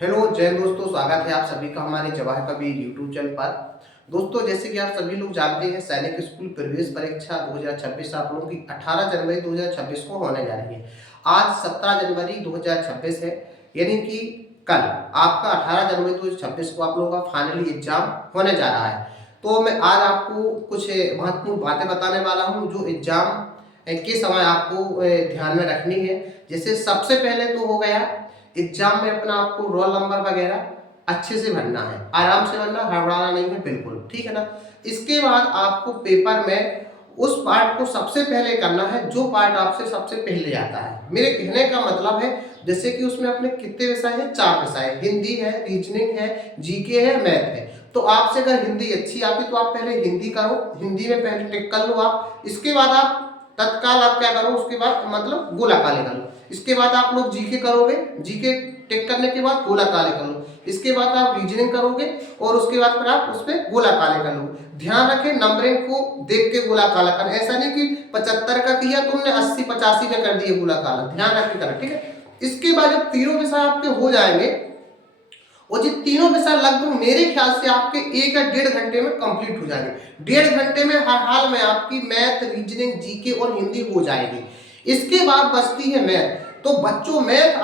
Hello जय दोस्तों, स्वागत है आप सभी का हमारे जवाहर कबीर यूट्यूब चैनल पर। दोस्तों, जैसे कि आप सभी लोग जानते हैं, सैनिक स्कूल प्रवेश परीक्षा 2026 आप लोगों की 18 जनवरी 2026 को होने जा रही है। आज 17 जनवरी 2026 है, यानी कि कल आपका 18 जनवरी 2026 को आप लोगों का फाइनली एग्जाम होने जा रहा है। तो मैं आज आपको कुछ महत्वपूर्ण बातें बताने वाला हूँ जो एग्जाम के समय आपको ध्यान में रखनी है। जैसे सबसे पहले तो हो गया एग्जाम में अपना आपको रोल नंबर वगैरह अच्छे से भरना है, आराम से भरना, हड़बड़ाना नहीं है, बिल्कुल ठीक है ना। इसके बाद आपको पेपर में उस पार्ट को सबसे पहले करना है जो पार्ट आपसे सबसे पहले आता है। मेरे कहने का मतलब है, जैसे कि उसमें अपने कितने विषय हैं, 4 विषय, हिंदी है, रीजनिंग है, जीके है, मैथ है। तो आपसे अगर हिंदी अच्छी आती तो आप पहले हिंदी करो, हिंदी में पहले टिक कर लो आप। इसके बाद आप तत्काल आप क्या करो, उसके बाद मतलब गोला काले कर लो। इसके बाद आप लोग जीके करोगे, जीके टिक करने के बाद गोला काले कर लो। इसके बाद आप रीजनिंग करोगे और उसके बाद फिर आप उस पर गोला काले कर लो। ध्यान रखें, नंबरिंग को देख के गोला काला करना, ऐसा नहीं कि 75 का किया तुमने 80-85 में कर दिए गोला काला, ध्यान रख के करना, ठीक है। इसके बाद जब तीनों विषय आपके हो जाएंगे और ये तीनों विषय लगभग मेरे ख्याल से आपके 1 या 1.5 घंटे में कंप्लीट हो जाएंगे। 1.5 घंटे में हर हाल में आपकी मैथ, रीजनिंग, जीके और हिंदी हो जाएगी। इसके बाद बचती है मैथ। तो बच्चों, मैथ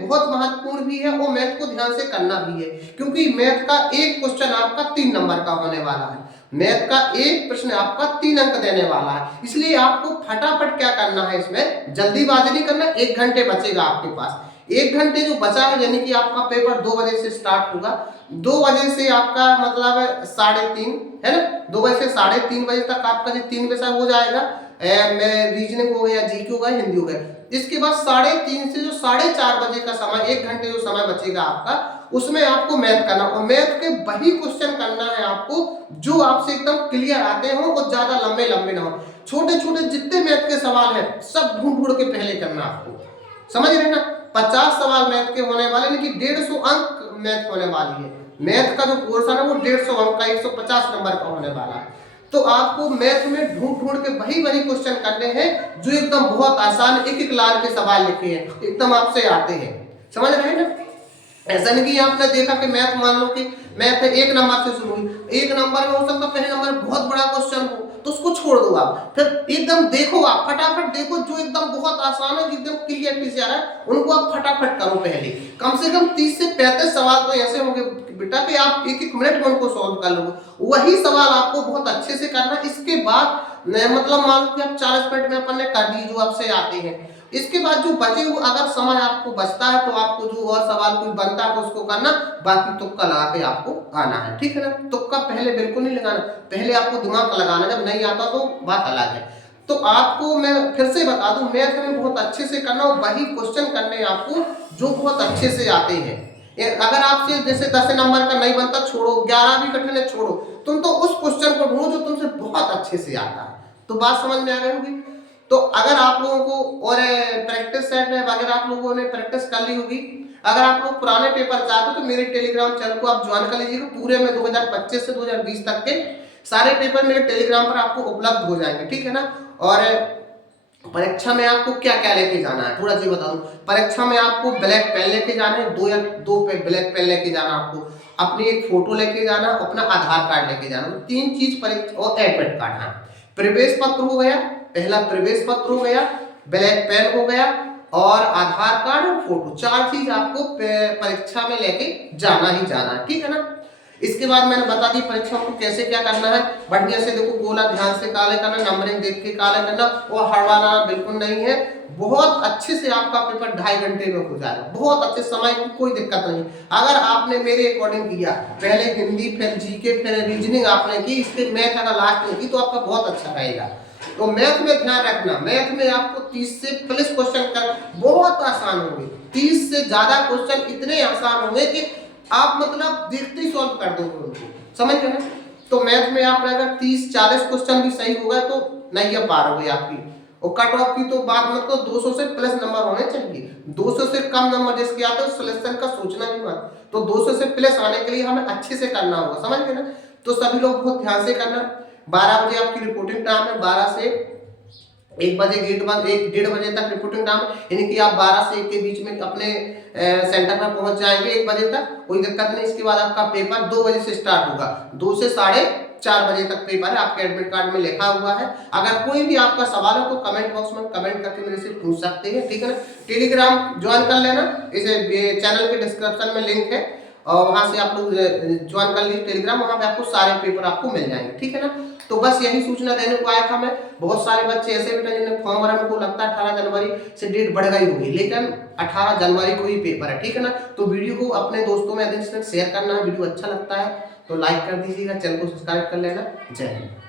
बहुत महत्वपूर्ण भी है और मैथ को ध्यान से करना भी है, क्योंकि मैथ का एक क्वेश्चन आपका 3 नंबर का होने वाला है। मैथ का एक प्रश्न आपका 3 अंक देने वाला है, इसलिए आपको फटाफट क्या करना है, इसमें जल्दीबाजी नहीं करना। 1 घंटे बचेगा आपके पास, 1 घंटे जो बचा है, यानी कि आपका पेपर 2 बजे से स्टार्ट होगा। 2 बजे से आपका मतलब 3:30 है ना, 2 बजे से 3:30 बजे तक आपका जो 3 विषय हो जाएगा। रीजनिंग हो गया, जीके हो गया, हिंदी हो गया। इसके बाद 3:30 से जो 4:30 बजे का समय, 1 घंटे जो समय बचेगा आपका, उसमें आपको मैथ करना, और मैथ के वही क्वेश्चन करना है आपको जो आपसे एकदम क्लियर आते हो और ज्यादा लंबे लंबे ना हो। छोटे छोटे जितने मैथ के सवाल है सब ढूंढ ढूंढ के पहले करना आपको, समझ रहे ना। 50 सवाल मैथ के होने वाले, लेकिन 150 अंक मैथ होने वाली है। मैथ का जो पोर्शन है वो 150 अंक का, 150 नंबर का होने वाला है। तो आपको मैथ में ढूंढ ढूंढ के वही वही क्वेश्चन करने हैं जो एकदम बहुत आसान, एक एक लाइन के सवाल लिखे हैं, एकदम आपसे आते हैं, समझ रहे हैं ना। ऐसा नहीं कि आपने देखा कि मैथ, मान लो कि मैथ 1 नंबर से शुरू हुई, 1 नंबर में हो सकता पहले नंबर बहुत बड़ा क्वेश्चन हो, तो उसको छोड़ दो आप, फिर एकदम देखो, आप फटाफट देखो जो एकदम बहुत आसान है, एकदम क्लियरिटी से आ रहा है, उनको आप फटाफट करो। पहले कम से कम 30 से 35 सवाल तो ऐसे होंगे बेटा कि आप 1-1 मिनट में उनको सॉल्व कर लोगे। वही सवाल आपको बहुत अच्छे से करना। इसके बाद मतलब मान लो कि आप 40 मिनट में अपन ने कर दी जो आपसे आते हैं। इसके बाद जो बचे हुए अगर समय आपको बचता है तो आपको जो और सवाल कोई बनता है तो उसको करना, बाकी तुक्का लगा के आपको आना है, ठीक है ना। तुक्का पहले बिल्कुल नहीं लगाना, पहले आपको दिमाग लगाना, जब नहीं आता तो बात अलग है। तो आपको मैं फिर से बता दूं, मैथ में बहुत अच्छे से करना और वही क्वेश्चन करने आपको जो बहुत अच्छे से आते हैं। अगर आपसे जैसे 10 नंबर का नहीं बनता, छोड़ो, 11 भी कठिन है, छोड़ो, तुम तो उस क्वेश्चन को ढूंढो जो तुमसे बहुत अच्छे से आता है। तो बात समझ में आ गई होगी। तो अगर आप लोगों को और प्रैक्टिस सेट है वगैरह आप लोगों ने प्रैक्टिस कर ली होगी। अगर आप लोग पुराने पेपर चाहते हो तो मेरे टेलीग्राम चैनल को आप ज्वाइन कर लीजिएगा। पूरे में 2025 से 2020 तक के सारे पेपर मेरे टेलीग्राम पर आपको उपलब्ध हो जाएंगे, ठीक है ना। और परीक्षा में आपको क्या क्या लेके जाना है थोड़ा सी बता दूं। परीक्षा में आपको ब्लैक पेन लेके जाने हैं, 2 या 2 ब्लैक पेन लेके जाना, आपको अपनी एक फोटो लेके जाना, अपना आधार कार्ड लेके जाना, 3 चीज परीक्षा, और एडमिट कार्ड। हाँ, प्रवेश पत्र हो गया, पहला प्रवेश पत्र हो गया, ब्लैक पेन हो गया, और आधार कार्ड और फोटो, 4 चीज आपको परीक्षा में लेके जाना ही जाना है, ठीक है ना। इसके बाद मैंने बता दी परीक्षा को कैसे क्या करना है। बढ़िया से देखो, गोला ध्यान से काले करना, नंबरिंग देख के काले करना, और हड़वाना बिल्कुल नहीं है। बहुत अच्छे से आपका पेपर 2.5 घंटे में हो जाएगा, बहुत अच्छे, समय की कोई दिक्कत नहीं। अगर आपने मेरे अकॉर्डिंग किया, पहले हिंदी फिर जीके फिर रीजनिंग आपने की, इसके मैथ अगर लास्ट में की तो आपका बहुत अच्छा रहेगा। तो मैथ में ध्यान रखना, मैथ में आपको 30 से प्लस क्वेश्चन कर बहुत आसान होंगे, 30 से ज्यादा क्वेश्चन इतने आसान होंगे कि आप मतलब देखते ही सॉल्व कर दोगे उनको, समझ गए ना। तो मैथ में आप अगर 30-40 क्वेश्चन भी सही हो गए तो नहीं आ पार होगी आपकी। और कट ऑफ की तो बात मतलब 200 से प्लस नंबर होने चाहिए, 200 से कम नंबर जिसके आते हैं सिलेक्शन का सोचना भी मत। तो 200 से प्लस आने के लिए हमें अच्छे से करना होगा, समझ गए ना। तो सभी लोग बहुत ध्यान से करना। 12 बजे आपकी रिपोर्टिंग टाइम है, 12 से 1 बजे गेट बंद, 1 डेढ़ बजे तक रिपोर्टिंग टाइम, यानी कि आप 12 से 1 के बीच में अपने सेंटर पर पहुंच जाएंगे 1 बजे तक, कोई दिक्कत नहीं। इसके बाद आपका पेपर 2 बजे से स्टार्ट होगा, 2 से 4:30 बजे तक पेपर है, आपके एडमिट कार्ड में लिखा हुआ है। अगर कोई भी आपका सवाल हो तो कमेंट बॉक्स में कमेंट करके मेरे से पूछ सकते हैं, ठीक है ना। टेलीग्राम ज्वाइन कर लेना, इसे चैनल के डिस्क्रिप्शन में लिंक है और वहां से आप लोग ज्वाइन कर लीजिए टेलीग्राम, वहां पे आपको सारे पेपर आपको मिल जाएंगे, ठीक है ना। तो बस यही सूचना देने को आया था मैं। बहुत सारे बच्चे ऐसे बेटा जिन्हें फॉर्म भरा, उनको लगता है 18 जनवरी से डेट बढ़ गई होगी, लेकिन 18 जनवरी को ही पेपर है, ठीक है ना। तो वीडियो को अपने दोस्तों में अधिक से शेयर करना है, वीडियो अच्छा लगता है तो लाइक कर दीजिएगा, चैनल को सब्सक्राइब कर लेना। जय हिंद।